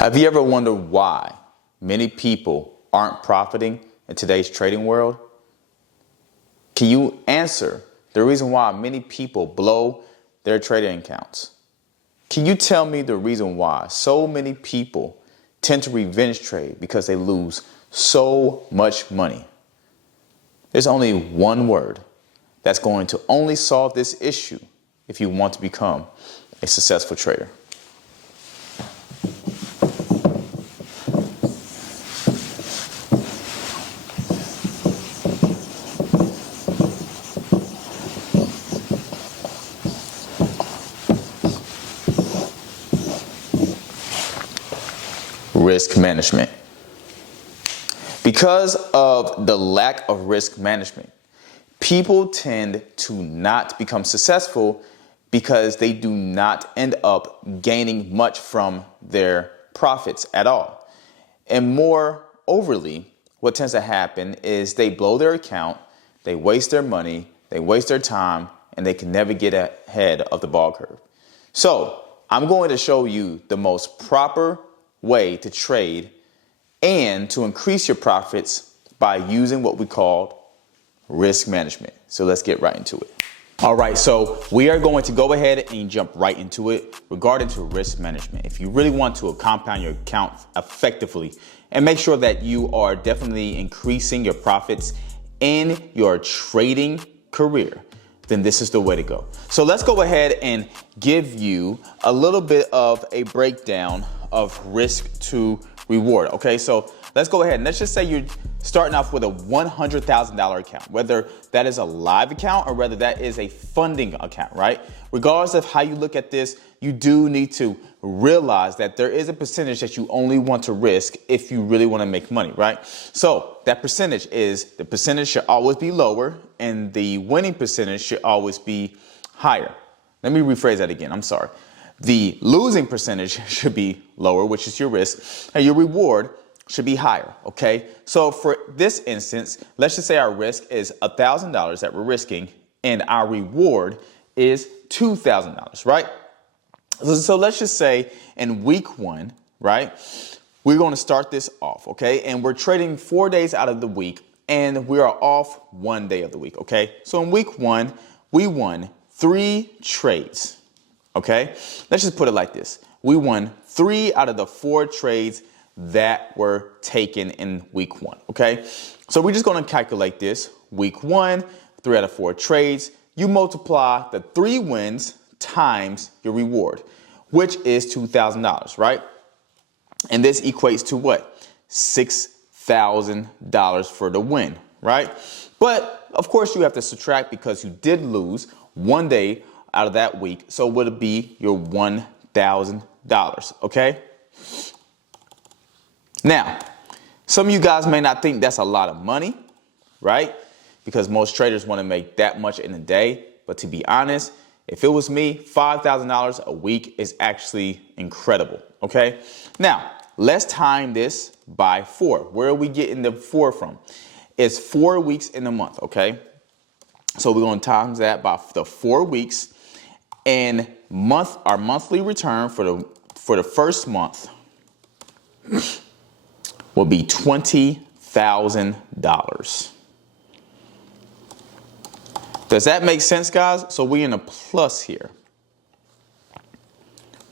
Have you ever wondered why many people aren't profiting in today's trading world? Can you answer the reason why many people blow their trading accounts? Can you tell me the reason why so many people tend to revenge trade because they lose so much money? There's only one word that's going to only solve this issue if you want to become a successful trader. Risk management. Because of the lack of risk management, people tend to not become successful because they do not end up gaining much from their profits at all. And more overly, what tends to happen is they blow their account, they waste their money, they waste their time, and they can never get ahead of the ball curve. So I'm going to show you the most proper way to trade and to increase your profits by using what we call risk management. So let's get right into it. All right, so we are going to go ahead and jump right into it regarding to risk management. If you really want to compound your account effectively and make sure that you are definitely increasing your profits in your trading career, then this is the way to go. So let's go ahead and give you a little bit of a breakdown of risk to reward. Okay, so let's go ahead and let's just say you're starting off with a $100,000 account, whether that is a live account or whether that is a funding account, right? Regardless of how you look at this, you do need to realize that there is a percentage that you only want to risk if you really want to make money, right? So that percentage should always be lower and the winning percentage should always be higher. Let me rephrase that again. I'm sorry. The losing percentage should be lower, which is your risk, and your reward should be higher, okay? So for this instance, let's just say our risk is $1,000 that we're risking, and our reward is $2,000, right? So let's just say in week one, right, we're going to start this off, okay? And we're trading 4 days out of the week, and we are off 1 day of the week, okay? So in week one, we won 3 trades. Okay, let's just put it like this. We won 3 out of the 4 trades that were taken in week 1. Okay, so we're just going to calculate this. Week 1, 3 out of 4 trades. You multiply the 3 wins times your reward, which is $2,000, right? And this equates to what? $6,000 for the win, right? But of course you have to subtract because you did lose 1 day out of that week. So would it be your $1,000, okay? Now, some of you guys may not think that's a lot of money, right? Because most traders want to make that much in a day. But to be honest, if it was me, $5,000 a week is actually incredible, okay? Now, let's time this by 4. Where are we getting the 4 from? It's 4 weeks in a month, okay? So we're going to times that by the 4 weeks. And our monthly return for the first month will be $20,000. Does that make sense, guys? So we're in a plus here,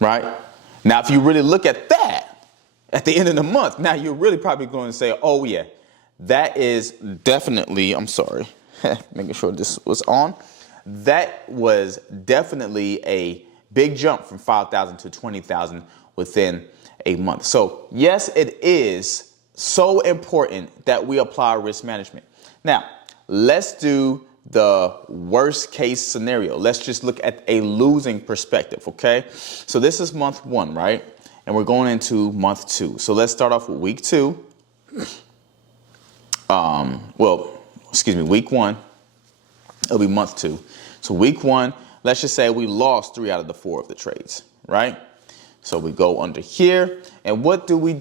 right? Now, if you really look at that at the end of the month, now you're really probably going to say, oh yeah, that is definitely, I'm sorry, making sure this was on. That was definitely a big jump from 5,000 to 20,000 within a month. So yes, it is so important that we apply risk management. Now, let's do the worst case scenario. Let's just look at a losing perspective, okay? So this is month 1, right? And we're going into month 2. So let's start off with week 2. Week 1. It'll be month 2. So week 1, let's just say we lost 3 out of the 4 of the trades, right? So we go under here, and what do? We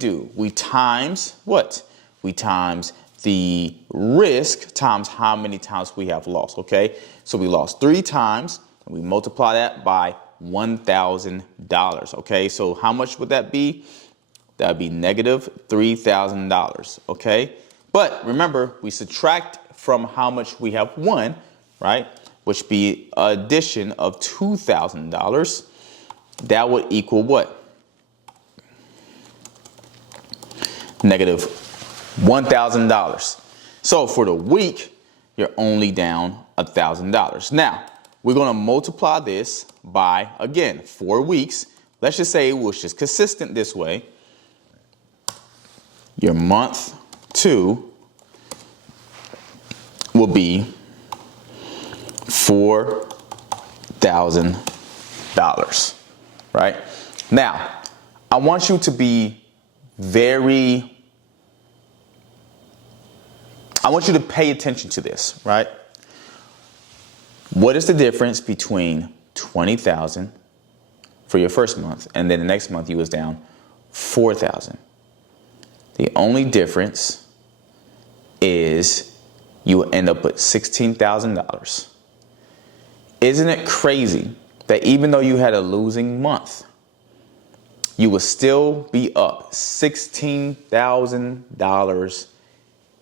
times what? We times the risk times how many times we have lost, okay? So we lost 3 times, and we multiply that by $1,000, okay? So how much would that be? That would be negative $3,000, okay? But remember, we subtract from how much we have won, right? Which be addition of $2,000. That would equal what? Negative $1,000. So for the week, you're only down $1,000. Now, we're going to multiply this by, again, 4 weeks. Let's just say it was just consistent this way. Your month 2 will be $4,000, right? Now, I want you to be I want you to pay attention to this, right? What is the difference between 20,000 for your first month and then the next month you was down 4,000? The only difference is you will end up with $16,000. Isn't it crazy that even though you had a losing month, you will still be up $16,000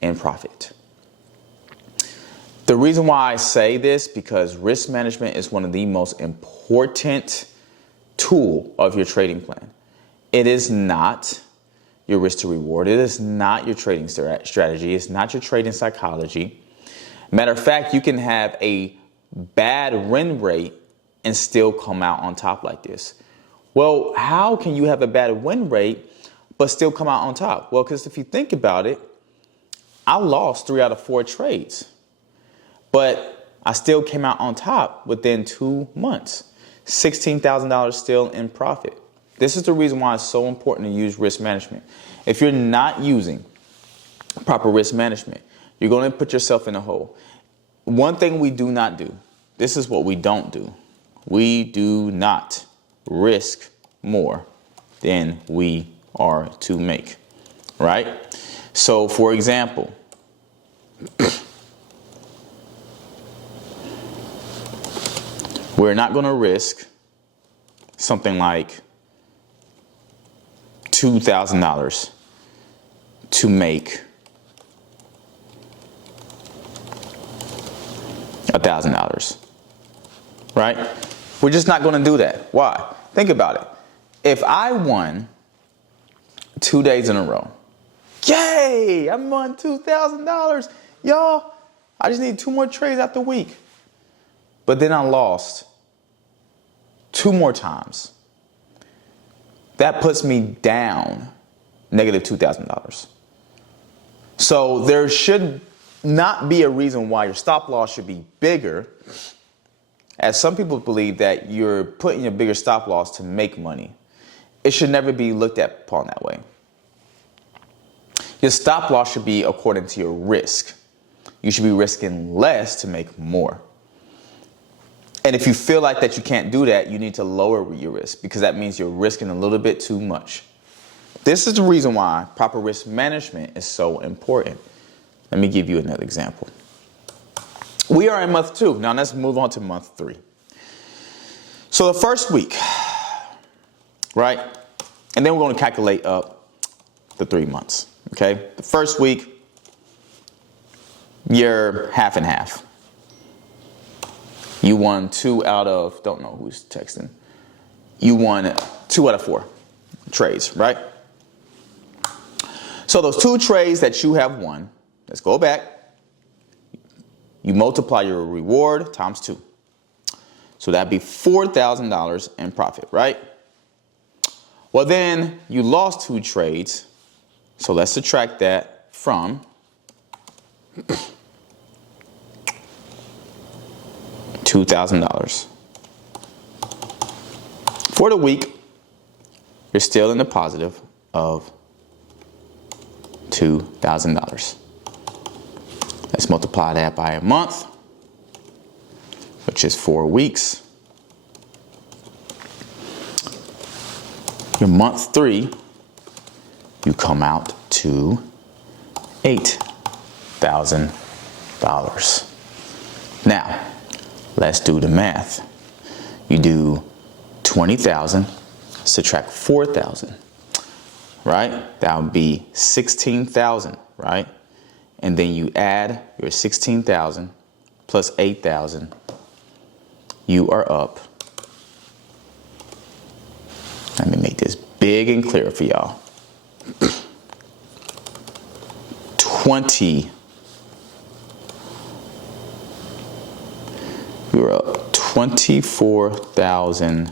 in profit? The reason why I say this, because risk management is one of the most important tool of your trading plan. It is not your risk to reward. It is not your trading strategy. It's not your trading psychology. Matter of fact, you can have a bad win rate and still come out on top like this. Well, how can you have a bad win rate but still come out on top? Well, because if you think about it, I lost 3 out of 4 trades, but I still came out on top within 2 months. $16,000 still in profit. This is the reason why it's so important to use risk management. If you're not using proper risk management, you're going to put yourself in a hole. One thing we do not do, this is what we don't do. We do not risk more than we are to make, right? So, for example, we're not going to risk something like $2,000 to make $1,000, right? We're just not going to do that. Why? Think about it. If I won 2 days in a row, yay, I won $2,000. Y'all, I just need 2 more trades after the week. But then I lost 2 more times. That puts me down negative $2,000. So there should not be a reason why your stop loss should be bigger, as some people believe that you're putting a bigger stop loss to make money. It should never be looked at upon that way. Your stop loss should be according to your risk. You should be risking less to make more. And if you feel like that you can't do that, you need to lower your risk, because that means you're risking a little bit too much. This is the reason why proper risk management is so important. Let me give you another example. We are in month 2. Now let's move on to month 3. So the first week, right? And then we're going to calculate up the 3 months, okay? The first week, you're half and half. You won 2 out of, don't know who's texting. You won 2 out of 4 trades, right? So those 2 trades that you have won, let's go back. You multiply your reward times 2. So that'd be $4,000 in profit, right? Well, then you lost 2 trades. So let's subtract that from $2,000. For the week, you're still in the positive of $2,000. Let's multiply that by a month, which is 4 weeks. Your month 3, you come out to $8,000. Now, let's do the math. You do 20,000, subtract 4,000. right? That would be 16,000, right? And then you add your 16,000 plus 8,000. You are up. Let me make this big and clear for y'all. You're up 24,000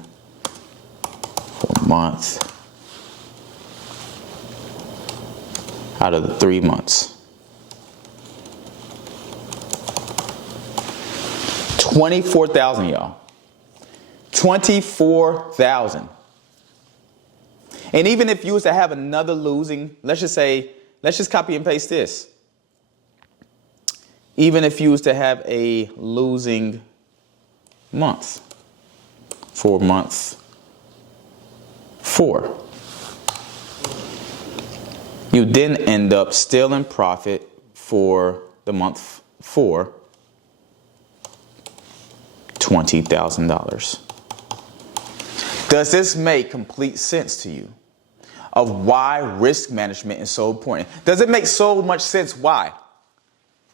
for a month out of the 3 months. 24,000, y'all. 24,000. And even if you was to have another losing, let's just copy and paste this. Even if you was to have a losing month for month 4, you then end up still in profit for the month 4, $20,000. Does this make complete sense to you of why risk management is so important? Does it make so much sense why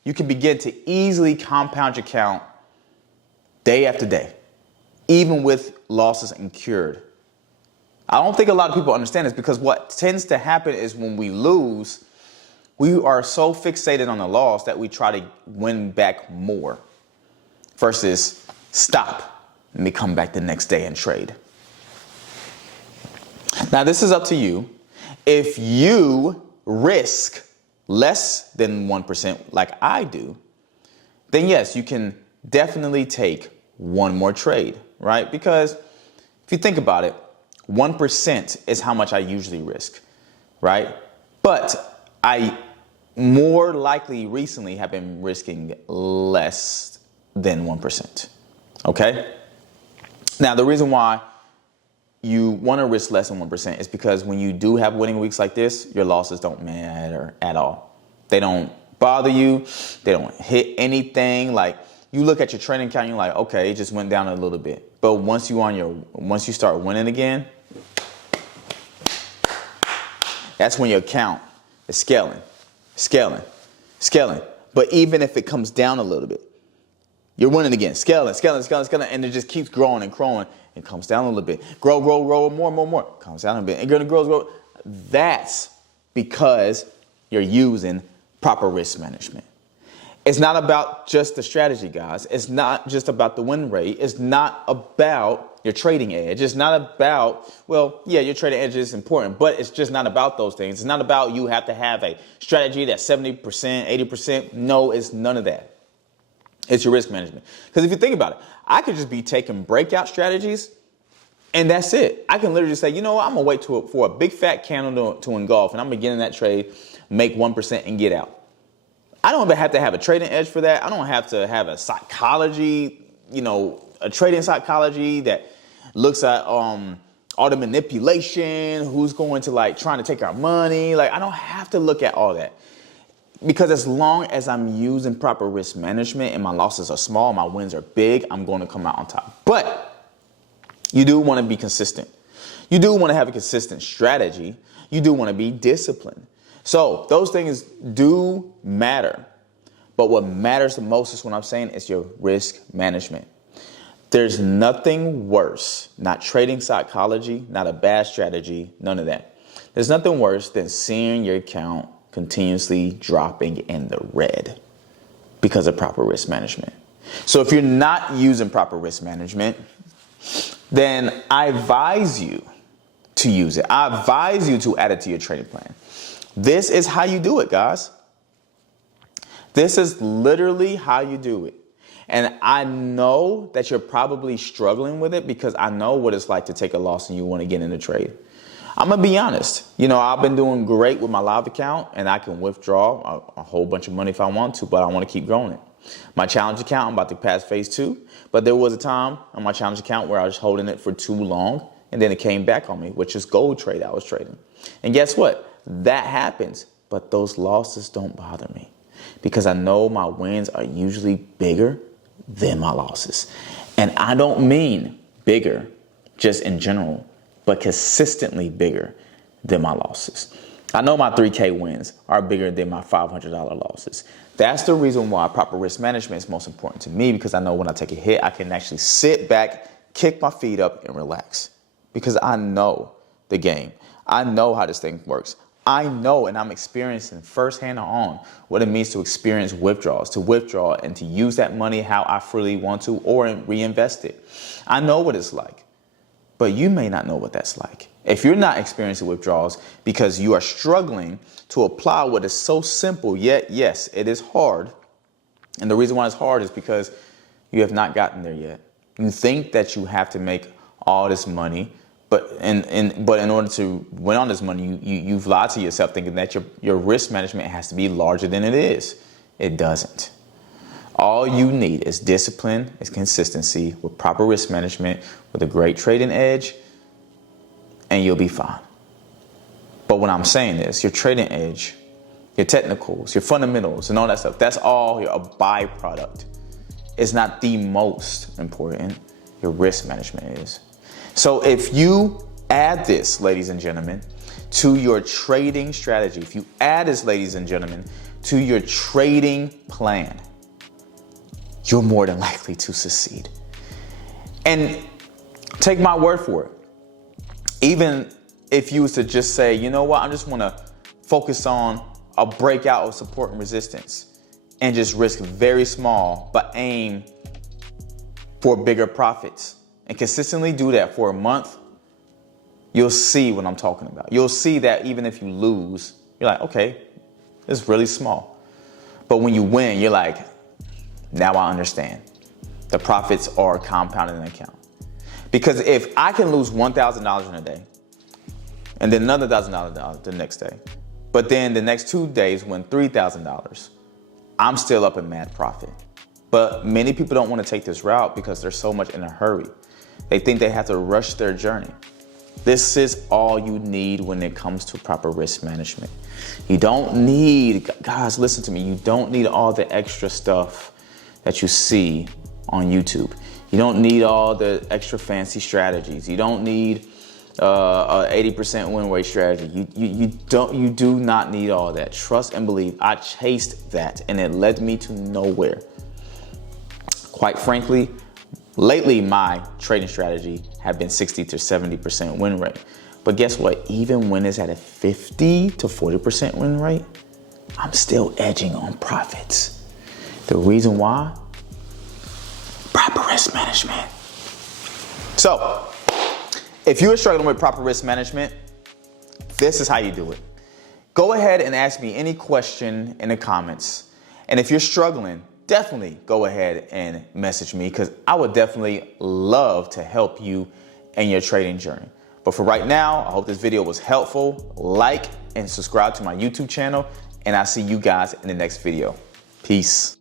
you can begin to easily compound your account day after day, even with losses incurred? I don't think a lot of people understand this, because what tends to happen is when we lose, we are so fixated on the loss that we try to win back more versus stop and me come back the next day and trade. Now, this is up to you. If you risk less than 1% like I do, then yes, you can definitely take one more trade, right? Because if you think about it, 1% is how much I usually risk, right? But I more likely recently have been risking less than 1%, okay? Now, the reason why you want to risk less than 1% is because when you do have winning weeks like this, your losses don't matter at all. They don't bother you. They don't hit anything. Like, you look at your trading account, you're like, okay, it just went down a little bit. But once you start winning again, that's when your account is scaling. But even if it comes down a little bit, you're winning again, scaling, and it just keeps growing and growing. It comes down a little bit. Grow, more. Comes down a bit. And grow. That's because you're using proper risk management. It's not about just the strategy, guys. It's not just about the win rate. It's not about your trading edge. It's not about, well, yeah, your trading edge is important, but it's just not about those things. It's not about you have to have a strategy that's 70%, 80%. No, it's none of that. It's your risk management. Because if you think about it, I could just be taking breakout strategies and that's it. I can literally say, you know what, I'm going to wait for a big fat candle to engulf, and I'm going to get in that trade, make 1% and get out. I don't even have to have a trading edge for that. I don't have to have a psychology, a trading psychology that looks at all the manipulation, who's going to trying to take our money. I don't have to look at all that. Because as long as I'm using proper risk management and my losses are small, my wins are big, I'm going to come out on top. But you do want to be consistent. You do want to have a consistent strategy. You do want to be disciplined. So those things do matter. But what matters the most is what I'm saying is your risk management. There's nothing worse, not trading psychology, not a bad strategy, none of that. There's nothing worse than seeing your account continuously dropping in the red because of proper risk management. So if you're not using proper risk management, then I advise you to use it. I advise you to add it to your trading plan. This is how you do it, guys. This is literally how you do it. And I know that you're probably struggling with it because I know what it's like to take a loss and you want to get in a trade. I'm going to be honest. I've been doing great with my live account and I can withdraw a whole bunch of money if I want to, but I want to keep growing it. My challenge account, I'm about to pass phase 2, but there was a time on my challenge account where I was holding it for too long and then it came back on me, which is gold trade I was trading. And guess what? That happens, but those losses don't bother me because I know my wins are usually bigger than my losses. And I don't mean bigger just in general, but consistently bigger. than my losses. I know my 3K wins are bigger than my $500 losses. That's the reason why proper risk management is most important to me, because I know when I take a hit, I can actually sit back, kick my feet up, and relax. Because I know the game. I know how this thing works. I know, and I'm experiencing firsthand on what it means to experience withdrawals, to withdraw and to use that money how I freely want to, or reinvest it. I know what it's like, but you may not know what that's like. If you're not experiencing withdrawals because you are struggling to apply what is so simple, yet yes, it is hard. And the reason why it's hard is because you have not gotten there yet. You think that you have to make all this money, but in order to win on this money, you've lied to yourself thinking that your risk management has to be larger than it is. It doesn't. All you need is discipline, is consistency with proper risk management, with a great trading edge, and you'll be fine. But what I'm saying is your trading edge, your technicals, your fundamentals, and all that stuff, that's all a byproduct. It's not the most important. Your risk management is. So if you add this, ladies and gentlemen, to your trading strategy, if you add this, ladies and gentlemen, to your trading plan, you're more than likely to succeed. And take my word for it. Even if you was to just say, you know what, I just want to focus on a breakout of support and resistance and just risk very small, but aim for bigger profits, and consistently do that for a month, you'll see what I'm talking about. You'll see that even if you lose, you're like, okay, it's really small. But when you win, you're like, now I understand. The profits are compounded in the account. Because if I can lose $1,000 in a day, and then another $1,000 the next day, but then the next 2 days win $3,000, I'm still up in mad profit. But many people don't want to take this route because they're so much in a hurry. They think they have to rush their journey. This is all you need when it comes to proper risk management. You don't need, guys, listen to me, you don't need all the extra stuff that you see on YouTube. You don't need all the extra fancy strategies. You don't need a 80% win rate strategy. You do not need all that. Trust and believe. I chased that and it led me to nowhere. Quite frankly, lately my trading strategy have been 60 to 70% win rate. But guess what? Even when it's at a 50 to 40% win rate, I'm still edging on profits. The reason why? Proper risk management. So, if you're struggling with proper risk management, this is how you do it. Go ahead and ask me any question in the comments. And if you're struggling, definitely go ahead and message me, because I would definitely love to help you in your trading journey. But for right now, I hope this video was helpful. Like and subscribe to my YouTube channel, and I'll see you guys in the next video. Peace.